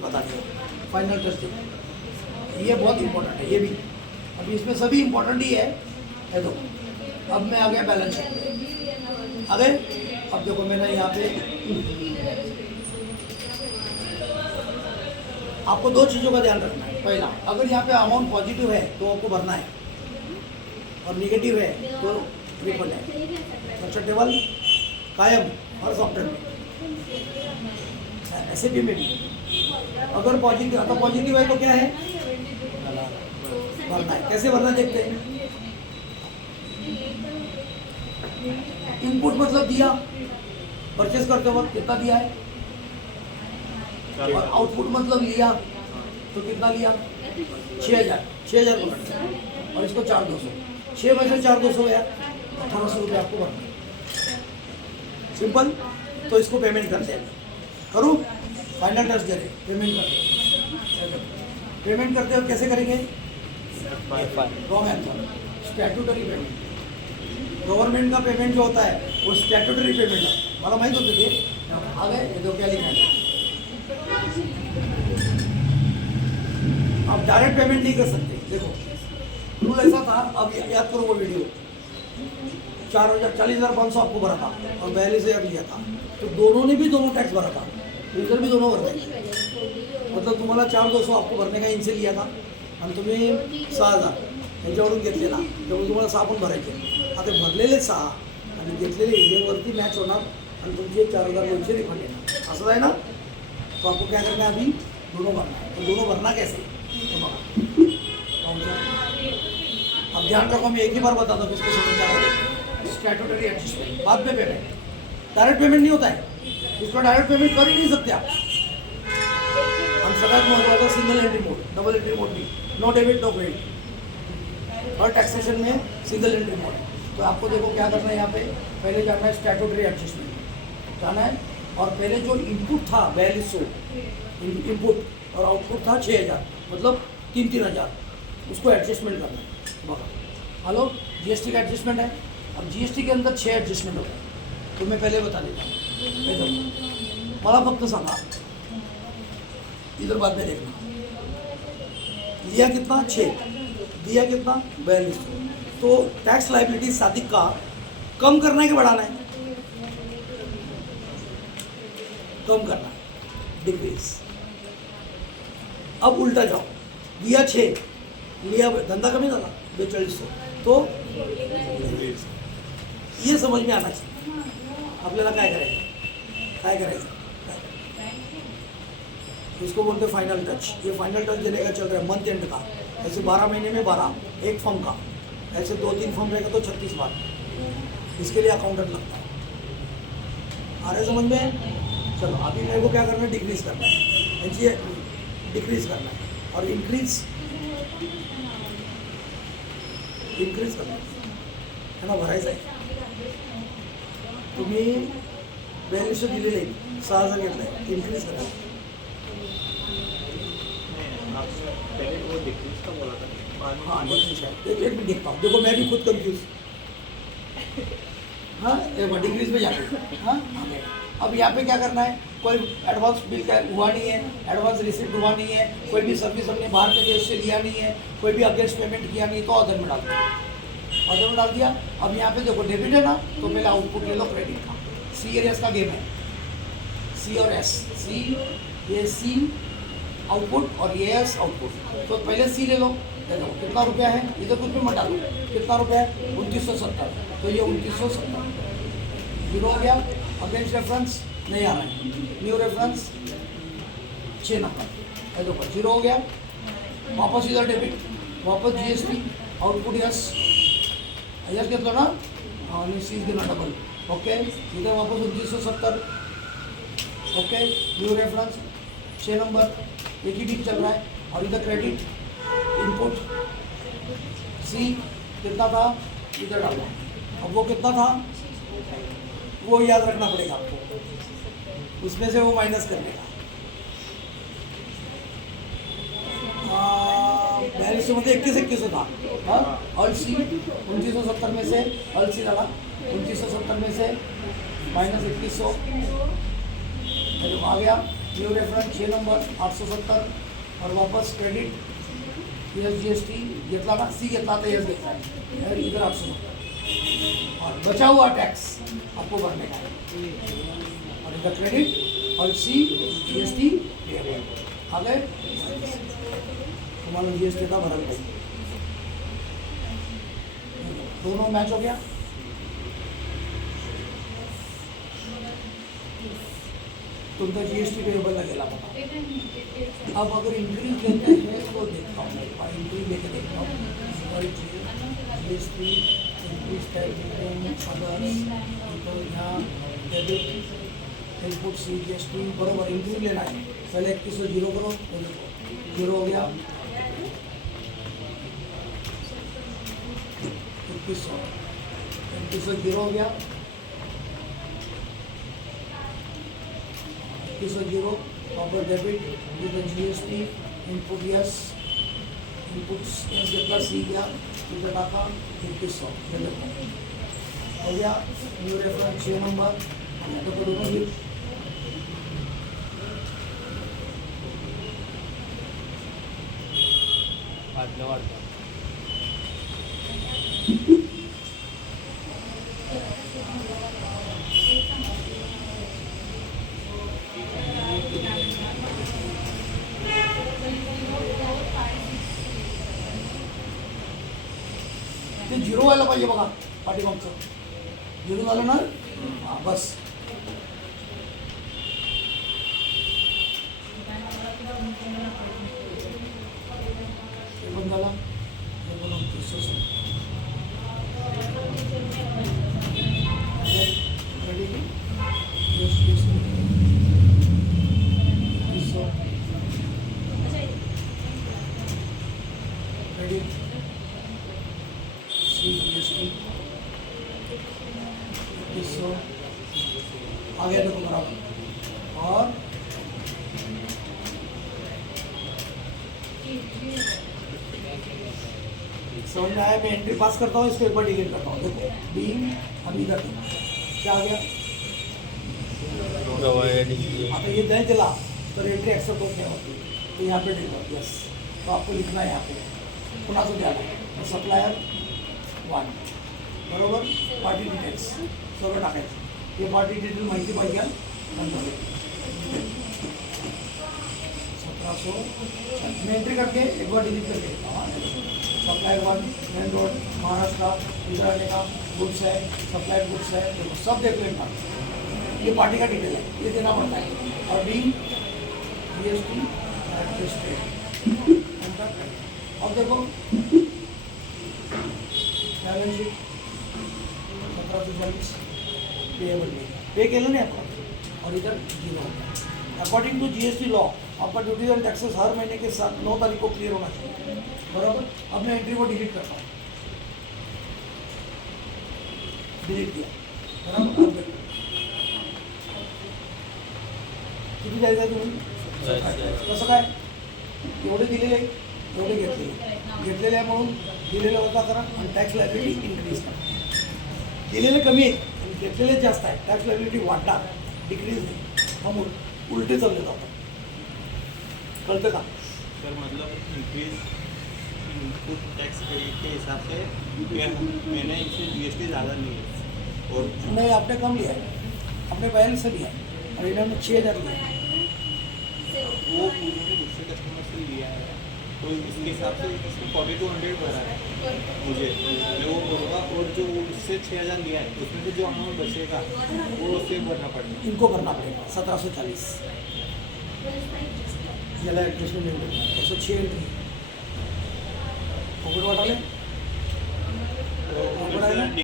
बता दिया final test, ये बहुत इंपॉर्टेंट है ये भी। अभी इसमें सभी इंपॉर्टेंट ही है तो अब मैं आ गया बैलेंस शीट पे, आ गए। अब देखो मैंने यहाँ पे आपको दो चीज़ों का ध्यान रखना है। पहला, अगर यहाँ पे अमाउंट पॉजिटिव है तो आपको भरना है, और निगेटिव है तो रिफंड है। अच्छा, टेबल कायम हर सॉफ्टवेयर में, ऐसे भी में भी अगर पॉजिटिव, तो पॉजिटिव है तो क्या है, भरना है। कैसे भरना देखते हैं। इनपुट मतलब दिया, परचेस करते वक्त कितना दिया है, और आउटपुट मतलब लिया तो कितना लिया, 6,000 पकड़ते, और इसको 4,200, 6 में से 4,200 गया, 1,800 रुपये आपको भरना है। सिंपल। तो इसको पेमेंट करते हैं, करूँ फाइनल टेस्ट दे रहे, पेमेंट करते, पेमेंट करते हो कैसे करेंगे, wrong answer, statutory payment. Government का पेमेंट जो होता है वो स्टैट्यूटरी पेमेंट है, मला माहित होतं ते। आ गए, ये तो क्या लिखा है, आप डायरेक्ट पेमेंट नहीं कर सकते। देखो रूल ऐसा था, अब याद करो वो वीडियो, 40,500 आपको भरा था और 42,000 लिया था, तो दोनों ने भी दोनों टैक्स भरा था, यूजर भी दोनों भरते। मतलब तुम्हाला 4,200 आपको भरणे का इनसे लिया था आणि तुम्ही 6,000 यांच्यावरून घेतलेला, त्यामुळे तुम्हाला 6 पण भरायचे। आता भरलेले 6 आणि घेतलेले वरती मॅच होणार आणि तुमचे 4,900 रिफंड येणार, असं आहे ना। तो आपको क्या करना है, अभी दोनों भरना है। तो दोनों भरना कैसे, तो बघा, अब ध्यान रखो, मैं एक ही बार बताता हूँ किसको समझ आ रहा है। स्टैट्यूटरी एडजस्टमेंट, बाद में पेमेंट, डायरेक्ट पेमेंट नहीं होता है, इसको डायरेक्ट पेमेंट कर ही नहीं सकते आप। हम सगळ्यात महत्त्वाचा single entry mode, double entry mode नहीं, नो डेबिट नो क्रेडिट, और टैक्सेशन में सिंगल एंट्री मोड। तो आपको देखो क्या करना है, यहाँ पे पहले जाना है स्टैट्यूटरी एडजस्टमेंट जाना है, और पहले जो इनपुट था 4200 इनपुट और आउटपुट था 6,000, मतलब 3,000, उसको एडजस्टमेंट करना है। हेलो, जीएसटी का एडजस्टमेंट है। अब जीएसटी के अंदर 6 एडजस्टमेंट होते हैं, तो मैं पहले बता देता हूँ। मला फक्त सांगा, इधर बाद में देखना, लिया कितना 6, दिया कितना 4200। तो टैक्स लाइबिलिटी सादिक का कम करना है कि बढ़ाना है, कम करना है, डिक्रीज। अब उल्टा जाओ, दिया 6, लिया, धंदा कमी झाला 4200, तो ये समझ में आना चाहिए आपल्याला काय करायचं। इसको बोलते हैं फाइनल टच। ये फाइनल टच देने का चल रहा है मंथ एंड का, ऐसे 12 महीने में 12 एक फॉर्म का, ऐसे 2-3 फॉर्म रहेगा तो 36 बार, इसके लिए अकाउंटेंट लगता है। आ रहे समझ में। चलो अभी मेरे को क्या करना है, डिक्रीज करना है, ये डिक्रीज करना है, और इंक्रीज करना है ना, भरायचं आहे। तुम्ही 4200 दिलेले, 6,000 घेतलं आहे, इन्क्रीज करा। हाँ डिक्रीज है, एक मिनट देखता हूँ, देखो मैं भी खुद कंफ्यूज। हाँ देखो डिक्रीज में जाके, हाँ अब यहाँ पे क्या करना है, कोई एडवांस बिल का हुआ नहीं है, एडवांस रिसिप्ट हुआ नहीं है, कोई भी सर्विस हमने बाहर के देश से लिया नहीं है, कोई भी अगेंस्ट पेमेंट किया नहीं, तो अदर में डाल दिया, अदर में डाल दिया। अब यहाँ पे देखो डेबिट है ना, तो पहले आउटपुट ले लो क्रेडिट का। सी और एस का गेम है, सी और एस, सी ये सी आउटपुट और ये एस आउटपुट। तो पहले सी ले लो, देखो कितना रुपया है, इधर कुछ भी मत डालो, कितना रुपया है 2970, तो ये 2970 जीरो हो गया। अगेंस्ट रेफरेंस नहीं आ रहा है, न्यू रेफरेंस 6 नंबर, देखो जीरो हो गया। वापस इधर डेबिट, वापस जीएसटी, आउटपुट यस घेतलं ना, आणि सी दिला डबल, ओके। इधर वापस 2970, ओके, न्यू रेफरेंस 6 नंबर, एक ही डीप चल रहा है, और इधर क्रेडिट इनपुट सी कितना था, इधर डालना। अब वो कितना था वो याद रखना पड़ेगा आपको, उसमें से वो माइनस करने का। 4200 21 था, हाँ, ऑल सी 2970 में से ऑल सी डाला, 2970 में से -2100 आ गया। न्यू रेफरन्स 6 नंबर 870 और वापस credit S G S T घेतला ना, सी घेतला आता एस घेतला है, इधर 870 और बचा हुआ टैक्स आपको भरने का है और इधर क्रेडिट और सी जी एस टी आ गए, तुम्हारा जी एस टी का भरल पाहिजे, दोनों मैच हो गया। तुमका जी एस टी पेबल लगेगा पता। अब अगर इंक्रीज लेते हैं तो देखता हूँ मैं, और इंक्रीज लेके देखता हूँ G S T increase others तो यहाँ debit input C G S T बराबर इंक्रीज लेना है, पहले 2100 जीरो करो, जीरो हो गया 2100 जीरो हो गया 2100 proper debit with ji S T input yes input yes घेतला सी गया तिथे टाका 2100 हो गया। न्यू रेफरन्स 6 नंबर तो दोनों भी ते झिरो व्हायला पाहिजे बघा, पाठीमागचं झिरो झालं ना, हां बस हे पण झाला, हे पण 2900 रेडी यस यस 2900 रेडी सी जी एस टी 2100 आ गया, देखो बराबर। और समझ में आया, मैं एंट्री पास करता हूँ, इसको एक बार डिलीट करता हूँ, देखो बी अभी इधर क्या आ गया, आता ये नहीं चला तो एंट्री एक्सेप्ट होते हैं, तो यहाँ पे डिलीट यस, तो आपको लिखना है यहाँ पे पुन्हा तो द्यायला सप्लायर 1 बरोबर, पार्टी डिटेल्स सगळं टाकायचं, हे पार्टी डिटेल माहिती पाहिजे नंतर 1700 मैं एंट्री करके एक बार डिलीट करके सप्लायर 1 मेन रोड महाराष्ट्र इधर आने का गुड्स है, सप्लायर गुड्स है, देखो सब देख लेना, ये पार्टी का डिटेल है, ये देना पड़ता है। और बी जी एस टी अब देखो बैलेंस शीट 1740 पेएबल में पे केलं नाही आपण और इधर zero. According to GST law आपका ड्यूटीज एंड टैक्सेस हर महीने के साथ 9 तारीख को क्लियर होना चाहिए, बराबर। अब मैं एंट्री को डिलीट करता हूँ, डिलीट किया बराबर। किती जायचं आहे तुम्ही, कसं काय एवढे दिलेले एवढे घेतलेले आहे म्हणून दिलेलं होता करा आणि टॅक्स लायबिलिटी इन्क्रीज करा, दिलेले कमी आहे आणि घेतलेले जास्त आहे, टॅक्स लायबिलिटी वाढणार डिक्रीज नाही, हम उलटे चालले जातात, कळतं का सर? मतलब इंक्रीज इनपुट टैक्स के हिसाब से मैंने इससे जीएसटी ज़्यादा नहीं है और नहीं आपने कम लिया है, आपने 42 से लिया है और इन्होंने 6000 लिया है, वो उन्होंने दूसरे कस्टमर से लिया है तो इसके हिसाब से इसमें 4200 भरा है मुझे, मैं वो भरूँगा और जो उससे 6000 लिया है उसमें से जो अमाउंट बचेगा वो उससे भरना पड़ेगा, इनको भरना पड़ेगा 1740 याला ॲडमिशन मिळतो 106 एंट्री फुकट वाटाले तो